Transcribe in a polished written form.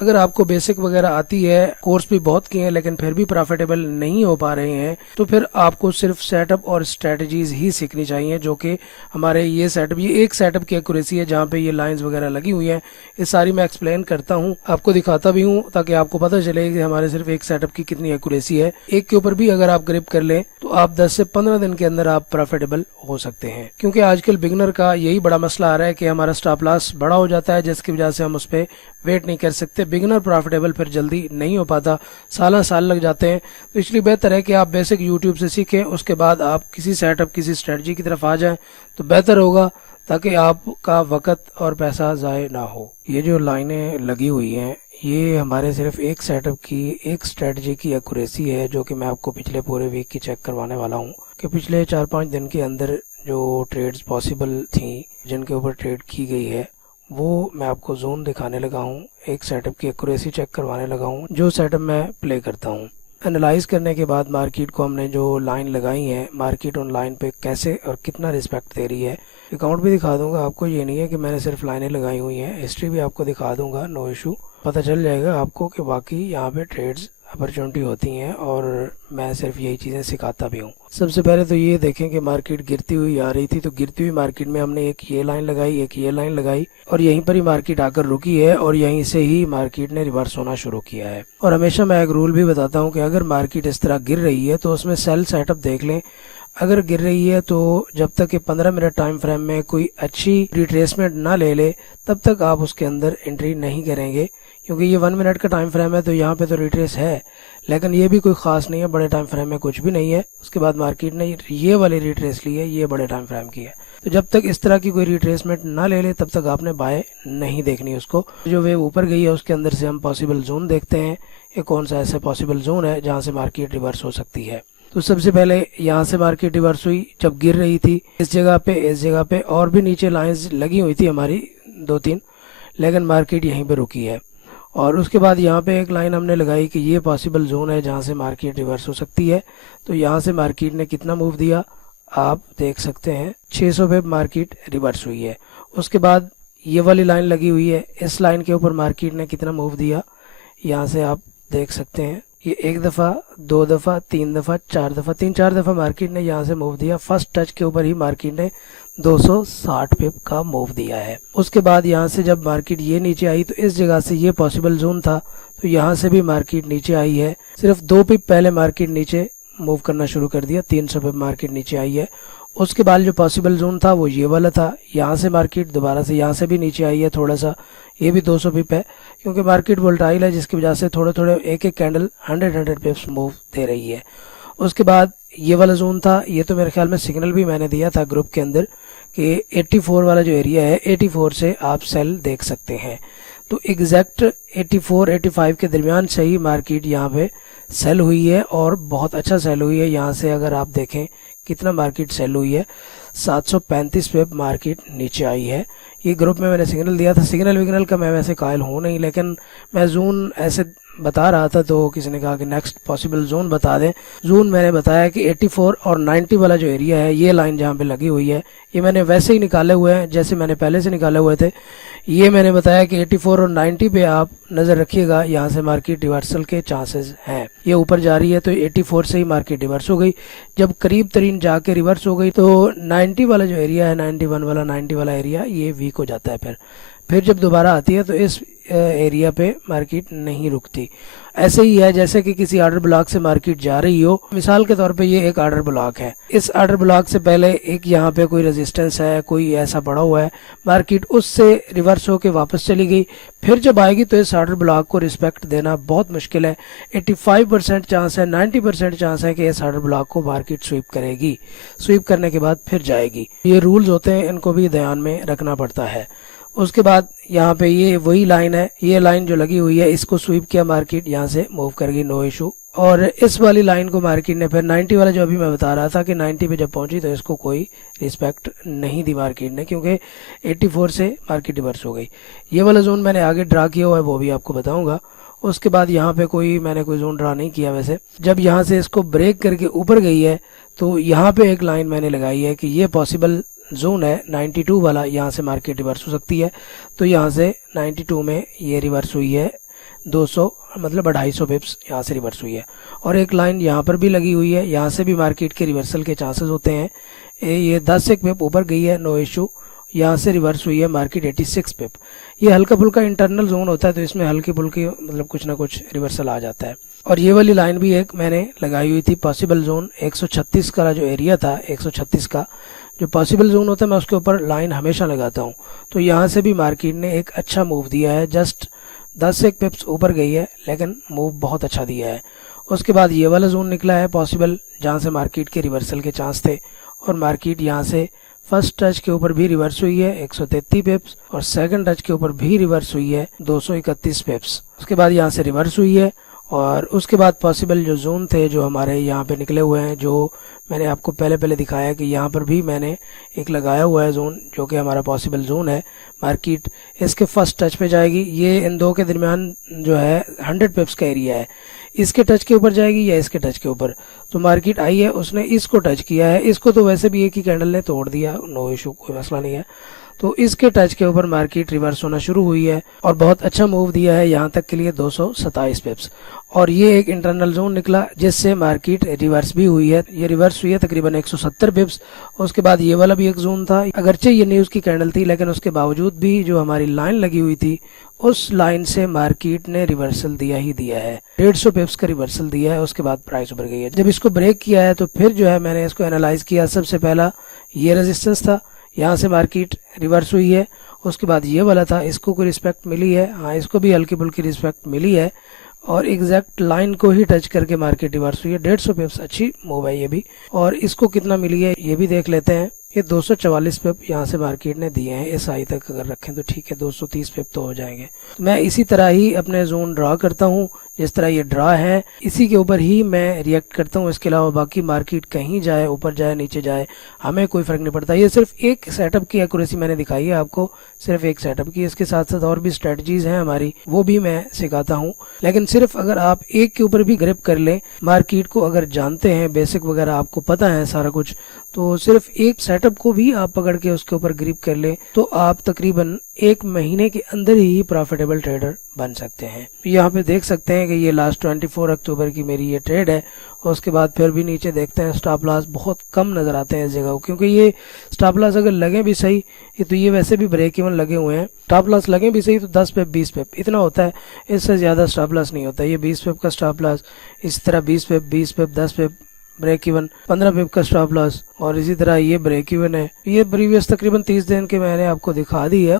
अगर आपको बेसिक वगैरह आती है, कोर्स भी बहुत किए हैं लेकिन फिर भी प्रॉफिटेबल नहीं हो पा रहे हैं, तो फिर आपको सिर्फ सेटअप और स्ट्रेटजीज ही सीखनी चाहिए, जो कि हमारे ये सेटअप, ये एक सेटअप की एक्यूरेसी है जहाँ पे ये लाइंस वगैरह लगी हुई हैं। ये सारी मैं एक्सप्लेन करता हूँ, आपको दिखाता भी हूँ ताकि आपको पता चले कि हमारे सिर्फ एक सेटअप की कितनी एक्यूरेसी है। एक के ऊपर भी अगर आप ग्रिप कर लें तो आप 10 से 15 दिन के अंदर आप प्रॉफिटेबल हो सकते हैं। क्योंकि आजकल बिगनर का यही बड़ा मसला आ रहा है कि हमारा स्टॉप लॉस बड़ा हो जाता है, जिसकी वजह से हम उस पर वेट नहीं कर सकते। बिगनर प्रॉफिटेबल फिर जल्दी नहीं हो पाता, साल लग जाते हैं। तो इसलिए बेहतर है कि आप बेसिक यूट्यूब से सीखें, उसके बाद आप किसी सेटअप, किसी स्ट्रेटजी की तरफ आ जाएं तो बेहतर होगा, ताकि आपका वक्त और पैसा ज़ाय ना हो। ये जो लाइनें लगी हुई हैं, ये हमारे सिर्फ एक सेटअप की, एक स्ट्रेटजी की एक्यूरेसी है, जो कि मैं आपको पिछले पूरे वीक की चेक करवाने वाला हूँ कि पिछले 4-5 दिन के अंदर जो ट्रेड्स पॉसिबल थी, जिनके ऊपर ट्रेड की गई है, वो मैं आपको जोन दिखाने लगा हूँ, एक सेटअप की एक्यूरेसी चेक करवाने लगा हूँ, जो सेटअप मैं प्ले करता हूँ। एनालाइज करने के बाद मार्केट को हमने जो लाइन लगाई है, मार्केट उन लाइन पे कैसे और कितना रिस्पेक्ट दे रही है, अकाउंट भी दिखा दूंगा आपको। ये नहीं है कि मैंने सिर्फ लाइनें लगाई हुई हैं, हिस्ट्री भी आपको दिखा दूंगा, नो इशू। पता चल जाएगा आपको कि वाकई यहाँ पे ट्रेड्स अपॉर्चुनिटी होती हैं, और मैं सिर्फ यही चीज़ें सिखाता भी हूँ। सबसे पहले तो ये देखें कि मार्केट गिरती हुई आ रही थी, तो गिरती हुई मार्केट में हमने एक ये लाइन लगाई, एक ये लाइन लगाई, और यहीं पर ही मार्केट आकर रुकी है, और यहीं से ही मार्केट ने रिवर्स होना शुरू किया है। और हमेशा मैं एक रूल भी बताता हूँ कि अगर मार्केट इस तरह गिर रही है तो उसमें सेल सेटअप देख लें। अगर गिर रही है तो जब तक कि 15 मिनट टाइम फ्रेम में कोई अच्छी रिट्रेसमेंट ना ले ले, तब तक आप उसके अंदर एंट्री नहीं करेंगे। क्योंकि ये 1 मिनट का टाइम फ्रेम है, तो यहाँ पे तो रिट्रेस है, लेकिन ये भी कोई खास नहीं है, बड़े टाइम फ्रेम में कुछ भी नहीं है। उसके बाद मार्केट ने ये वाली रिट्रेस ली है, ये बड़े टाइम फ्रेम की है। तो जब तक इस तरह की कोई रिट्रेसमेंट ना ले ले, तब तक आपने बाय नहीं देखनी उसको। जो वे ऊपर गई है उसके अंदर से हम पॉसिबल जोन देखते हैं, ये कौन सा ऐसा पॉसिबल जोन है जहाँ से मार्केट रिवर्स हो सकती है। तो सबसे पहले यहाँ से मार्केट रिवर्स हुई जब गिर रही थी, इस जगह पे और भी नीचे लाइंस लगी हुई थी हमारी 2-3, लेकिन मार्केट यहीं पे रुकी है। और उसके बाद यहाँ पे एक लाइन हमने लगाई कि ये पॉसिबल जोन है जहाँ से मार्केट रिवर्स हो सकती है। तो यहाँ से मार्केट ने कितना मूव दिया आप देख सकते हैं, 600 पे मार्केट रिवर्स हुई है। उसके बाद ये वाली लाइन लगी हुई है, इस लाइन के ऊपर मार्केट ने कितना मूव दिया यहाँ से आप देख सकते हैं। ये 1 दफ़ा, 2 दफ़ा, 3 दफ़ा, 4 दफ़ा, 3-4 दफ़ा मार्केट ने यहाँ से मूव दिया। फर्स्ट टच के ऊपर ही मार्केट ने 260 पिप का मूव दिया है। उसके बाद यहाँ से जब मार्केट ये नीचे आई, तो इस जगह से ये पॉसिबल जोन था, तो यहाँ से भी मार्केट नीचे आई है। सिर्फ 2 पिप पहले मार्केट नीचे मूव करना शुरू कर दिया, 300 पिप मार्केट नीचे आई है। उसके बाद जो पॉसिबल जोन था वो ये वाला था, यहाँ से मार्केट दोबारा से यहाँ से भी नीचे आई है थोड़ा सा, ये भी 200 पिप है, क्योंकि मार्केट वोल्टाइल है, जिसकी वजह से थोड़े थोड़े एक एक कैंडल 100 पिप्स मूव दे रही है। उसके बाद ये वाला जोन था, ये तो मेरे ख्याल में सिग्नल भी मैंने दिया था ग्रुप के अंदर कि 84 वाला जो एरिया है, 84 से आप सेल देख सकते हैं। तो एग्जैक्ट 84-85 के दरमियान से ही मार्केट यहाँ पे सेल हुई है, और बहुत अच्छा सेल हुई है। यहाँ से अगर आप देखें कितना मार्केट सेल हुई है, 735 पे मार्केट नीचे आई है। ये ग्रुप में मैंने सिग्नल दिया था, सिग्नल विग्नल का मैं वैसे कायल हूँ नहीं, लेकिन मैं जोन ऐसे बता रहा था तो किसी ने कहा कि नेक्स्ट पॉसिबल जोन बता दें। जोन मैंने बताया कि 84 और 90 वाला जो एरिया है, ये लाइन जहाँ पे लगी हुई है, ये मैंने वैसे ही निकाले हुए हैं जैसे मैंने पहले से निकाले हुए थे। ये मैंने बताया कि 84 और 90 पे आप नज़र रखिएगा, यहाँ से मार्केट रिवर्सल के चांसेस हैं। ये ऊपर जा रही है तो 84 से ही मार्केट रिवर्स हो गई। जब करीब तरीन जाके रिवर्स हो गई तो 90 वाला जो एरिया है, 91 वाला, 90 वाला एरिया, ये वीक हो जाता है। फिर जब दोबारा आती है तो इस एरिया पे मार्केट नहीं रुकती। ऐसे ही है जैसे कि किसी ऑर्डर ब्लॉक से मार्केट जा रही हो, मिसाल के तौर पे ये एक ऑर्डर ब्लॉक है, इस ऑर्डर ब्लॉक से पहले एक यहाँ पे कोई रेजिस्टेंस है, कोई ऐसा पड़ा हुआ है, मार्केट उससे रिवर्स होके वापस चली गई। फिर जब आएगी तो इस ऑर्डर ब्लॉक को रिस्पेक्ट देना बहुत मुश्किल है। 85% चांस है, 90% चांस है कि इस ऑर्डर ब्लॉक को मार्केट स्वीप करेगी। स्वीप करने के बाद फिर जाएगी। ये रूल्स होते हैं, इनको भी ध्यान में रखना पड़ता है। उसके बाद यहाँ पे ये वही लाइन है, ये लाइन जो लगी हुई है, इसको स्वीप किया मार्केट, यहाँ से मूव कर गई, नो इशू। और इस वाली लाइन को मार्केट ने फिर 90 वाला जो अभी मैं बता रहा था कि 90 पे जब पहुंची तो इसको कोई रिस्पेक्ट नहीं दी मार्केट ने, क्योंकि 84 से मार्केट रिवर्स हो गई। ये वाला जोन मैंने आगे ड्रा किया हुआ है, वो भी आपको बताऊंगा। उसके बाद यहाँ पे मैंने कोई जोन ड्रा नहीं किया वैसे। जब यहाँ से इसको ब्रेक करके ऊपर गई है तो यहाँ पे एक लाइन मैंने लगाई है कि ये पॉसिबल जोन है 92 वाला, यहाँ से मार्केट रिवर्स हो सकती है। तो यहाँ से 92 में ये रिवर्स हुई है, 200 मतलब 250 पिप्स यहाँ से रिवर्स हुई है। और एक लाइन यहाँ पर भी लगी हुई है, यहाँ से भी मार्केट के रिवर्सल के चांसेस होते हैं। ये 10 एक पिप ऊपर गई है, नो इशू। यहाँ से रिवर्स हुई है मार्केट 86 पिप। ये हल्का फुल्का इंटरनल जोन होता है, तो इसमें हल्की फुल्की मतलब कुछ ना कुछ रिवर्सल आ जाता है। और ये वाली लाइन भी एक मैंने लगाई हुई थी, पॉसिबल जोन 136 का जो एरिया था, 136 का जो पॉसिबल जोन होता है, मैं उसके ऊपर लाइन हमेशा लगाता हूँ। तो यहाँ से भी मार्केट ने एक अच्छा मूव दिया है, जस्ट 10 एक पिप्स ऊपर गई है, लेकिन मूव बहुत अच्छा दिया है। उसके बाद ये वाला जोन निकला है पॉसिबल, जहाँ से मार्केट के रिवर्सल के चांस थे, और मार्केट यहाँ से फर्स्ट टच के ऊपर भी रिवर्स हुई है 133 पिप्स, और सेकंड टच के ऊपर भी रिवर्स हुई है 231 पिप्स। उसके बाद यहाँ से रिवर्स हुई है, और उसके बाद पॉसिबल जो जोन थे जो हमारे यहाँ पे निकले हुए हैं, जो मैंने आपको पहले पहले कि यहाँ पर भी मैंने एक लगाया हुआ है जोन, जो कि हमारा पॉसिबल जोन है। मार्केट इसके फर्स्ट टच पे जाएगी, ये इन दो के दरमियान जो है 100 पिप्स का एरिया है, इसके टच के ऊपर जाएगी या इसके टच के ऊपर। तो मार्केट आई है, उसने इसको टच किया है, इसको तो वैसे भी एक ही कैंडल ने तोड़ दिया, नो इशू, कोई मसला नहीं है। तो इसके टच के ऊपर मार्केट रिवर्स होना शुरू हुई है, और बहुत अच्छा मूव दिया है यहाँ तक के लिए 227 पिप्स। और ये एक इंटरनल जोन निकला जिससे मार्केट रिवर्स भी हुई है, ये रिवर्स हुई है तकरीबन 170 पिप्स। उसके बाद ये वाला भी एक जोन था, अगरचे ये न्यूज़ की कैंडल थी, लेकिन उसके बावजूद भी जो हमारी लाइन लगी हुई थी, उस लाइन से मार्केट ने रिवर्सल दिया ही दिया है, 150 पिप्स का रिवर्सल दिया है। उसके बाद प्राइस ऊपर गई है। जब इसको ब्रेक किया है तो फिर जो है मैंने इसको एनालाइज किया। सबसे पहला ये रेजिस्टेंस था, यहाँ से मार्केट रिवर्स हुई है। उसके बाद ये वाला था, इसको कोई रिस्पेक्ट मिली है, हाँ इसको भी हल्की फुल्की रिस्पेक्ट मिली है, और एग्जैक्ट लाइन को ही टच करके मार्केट रिवर्स हुई है। 150 पिप्स अच्छी मूव है ये भी। और इसको कितना मिली है ये भी देख लेते हैं। ये 244 पिप यहाँ से मार्केट ने दिए हैं, इस हाई तक अगर रखें तो ठीक है, 230 पिप तो हो जाएंगे। मैं इसी तरह ही अपने जोन ड्रा करता हूँ, जिस तरह ये ड्रा है इसी के ऊपर ही मैं रिएक्ट करता हूँ। इसके अलावा बाकी मार्केट कहीं जाए, ऊपर जाए नीचे जाए, हमें कोई फर्क नहीं पड़ता। ये सिर्फ एक सेटअप की एक्यूरेसी मैंने दिखाई है आपको, सिर्फ एक सेटअप की। इसके साथ साथ और भी स्ट्रेटजीज हैं हमारी, वो भी मैं सिखाता हूँ। लेकिन सिर्फ अगर आप एक के ऊपर भी ग्रिप कर लें, मार्केट को अगर जानते हैं, बेसिक वगैरह आपको पता है सारा कुछ, तो सिर्फ एक सेटअप को भी आप पकड़ के उसके ऊपर ग्रिप कर लें, तो आप तकरीबन 1 महीने के अंदर ही प्रॉफिटेबल ट्रेडर बन सकते हैं। यहाँ पे देख सकते हैं कि ये लास्ट 24 अक्टूबर की मेरी ये ट्रेड है। और उसके बाद फिर भी नीचे देखते हैं, स्टॉप लॉस बहुत कम नजर आते हैं इस जगह को, क्योंकि ये स्टॉप लॉस अगर लगे भी सही, ये तो ये वैसे भी ब्रेक इवन लगे हुए हैं, स्टॉप लॉस लगे भी सही तो 10 पिप 20 पिप इतना होता है, इससे ज्यादा स्टॉप लॉस नहीं होता। ये 20 पिप का स्टॉप लॉस, इस तरह 20 पिप 10 पिप ब्रेक इवन, 15 पिप का स्टॉप लॉस, और इसी तरह ये ब्रेक इवन है। ये प्रीवियस तकरीबन 30 दिन के मैंने आपको दिखा दी है।